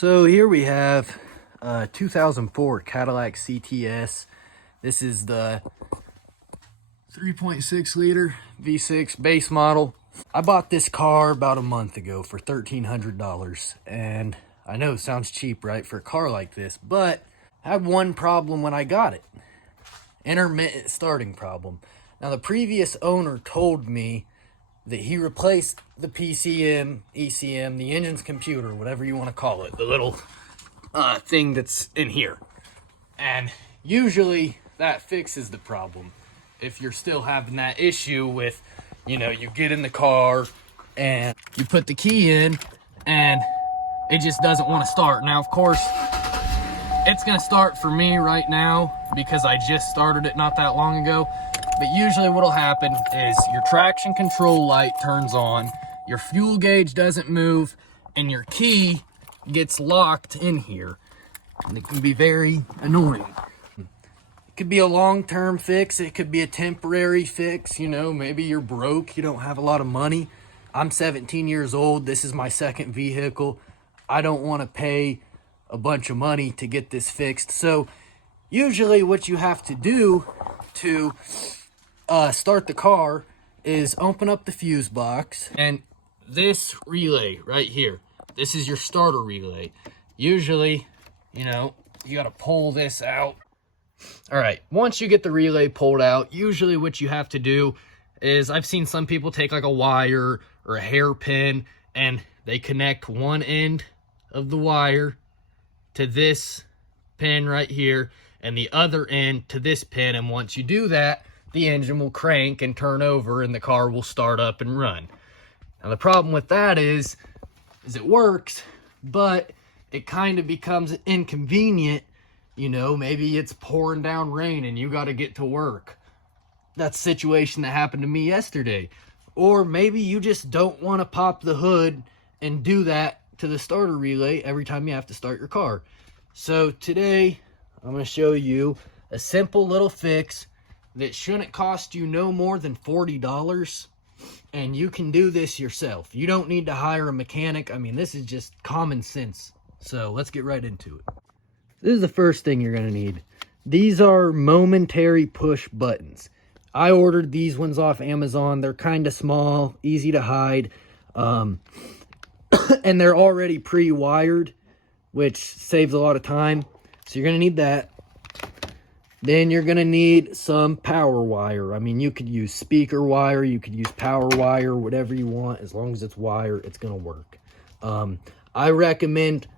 So here we have a 2004 Cadillac CTS. This is the 3.6 liter V6 base model. I bought this car about a month ago for $1,300, and I know it sounds cheap, right, for a car like this, but I had one problem when I got it. Intermittent starting problem. Now, the previous owner told me that he replaced the PCM, ECM, the engine's computer, whatever you want to call it, the little thing that's in here. And usually that fixes the problem. If you're still having that issue with, you get in the car and you put the key in and it just doesn't want to start. Now, of course, it's going to start for me right now because I just started it not that long ago. But usually what'll happen is your traction control light turns on, your fuel gauge doesn't move, and your key gets locked in here. And it can be very annoying. It could be a long-term fix. It could be a temporary fix. Maybe you're broke. You don't have a lot of money. I'm 17 years old. This is my second vehicle. I don't want to pay a bunch of money to get this fixed. So usually what you have to do to start the car is open up the fuse box, and this relay right here, this is your starter relay. Usually, you got to pull this out. All right, once you get the relay pulled out, usually what you have to do is, I've seen some people take like a wire or a hairpin and they connect one end of the wire to this pin right here and the other end to this pin, and once you do that, the engine will crank and turn over and the car will start up and run. Now, the problem with that is it works, but it kind of becomes inconvenient. Maybe it's pouring down rain and you got to get to work. That's a situation that happened to me yesterday. Or maybe you just don't want to pop the hood and do that to the starter relay every time you have to start your car. So today, I'm going to show you a simple little fix that shouldn't cost you no more than $40, and you can do this yourself. You don't need to hire a mechanic. I mean, this is just common sense. So let's get right into it. This is the first thing you're going to need. These are momentary push buttons. I ordered these ones off Amazon. They're kind of small, easy to hide, and they're already pre-wired, which saves a lot of time. So you're going to need that. Then you're going to need some power wire. I mean, you could use speaker wire, you could use power wire, whatever you want. As long as it's wire, it's going to work. I recommend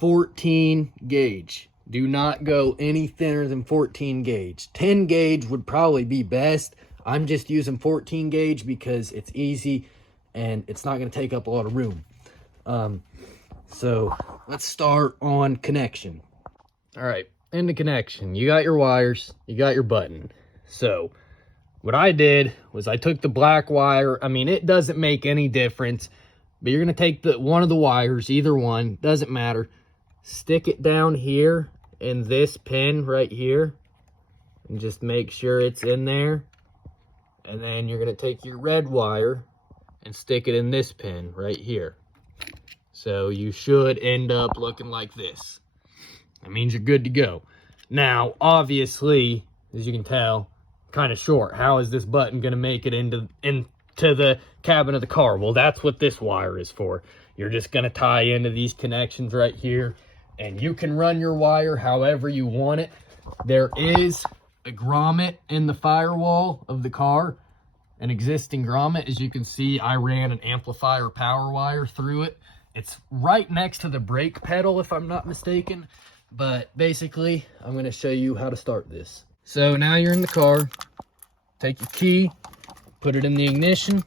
14 gauge. Do not go any thinner than 14 gauge. 10 gauge would probably be best. I'm just using 14 gauge because it's easy and it's not going to take up a lot of room. So let's start on connection. All right. In the connection, you got your wires, you got your button. So what I did was I took the black wire. I mean, it doesn't make any difference, but you're going to take one of the wires, either one, doesn't matter. Stick it down here in this pin right here and just make sure it's in there. And then you're going to take your red wire and stick it in this pin right here. So you should end up looking like this. That means you're good to go. Now, obviously, as you can tell, kind of short. How is this button going to make it into the cabin of the car? Well, that's what this wire is for. You're just going to tie into these connections right here, and you can run your wire however you want it. There is a grommet in the firewall of the car, an existing grommet. As you can see, I ran an amplifier power wire through it. It's right next to the brake pedal, if I'm not mistaken. But basically, I'm going to show you how to start this. So now you're in the car. Take your key, put it in the ignition,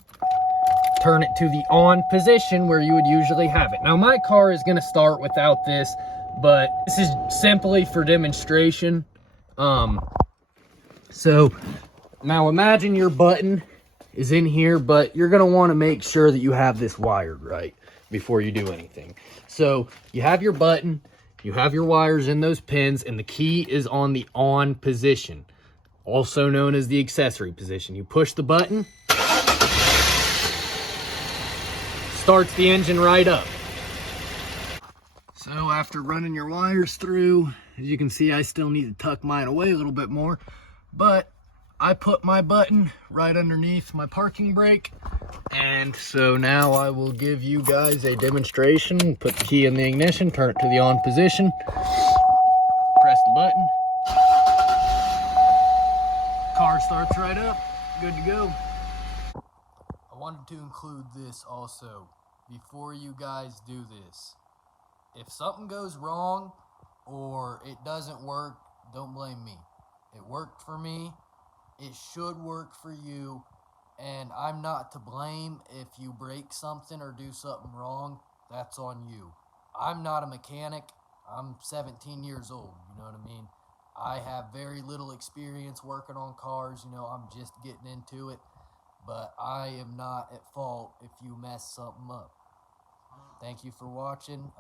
turn it to the on position where you would usually have it. Now, my car is going to start without this, but this is simply for demonstration. So now imagine your button is in here, but you're going to want to make sure that you have this wired right before you do anything. So you have your button. You have your wires in those pins, and the key is on the on position, also known as the accessory position. You push the button, starts the engine right up. So after running your wires through, as you can see, I still need to tuck mine away a little bit more, but I put my button right underneath my parking brake. And so now I will give you guys a demonstration. Put the key in the ignition, turn it to the on position, press the button. Car starts right up, good to go. I wanted to include this also before you guys do this. If something goes wrong or it doesn't work, don't blame me. It worked for me. It should work for you. And I'm not to blame if you break something or do something wrong. That's on you. I'm not a mechanic. I'm 17 years old. You know what I mean? I have very little experience working on cars. You know, I'm just getting into it. But I am not at fault if you mess something up. Thank you for watching.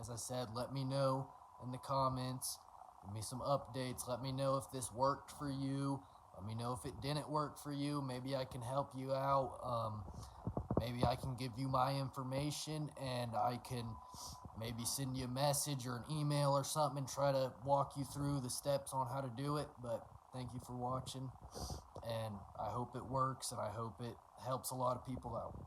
As I said, let me know in the comments. Give me some updates. Let me know if this worked for you. Let me know if it didn't work for you. Maybe I can help you out. Maybe I can give you my information and I can maybe send you a message or an email or something and try to walk you through the steps on how to do it. But thank you for watching, and I hope it works and I hope it helps a lot of people out.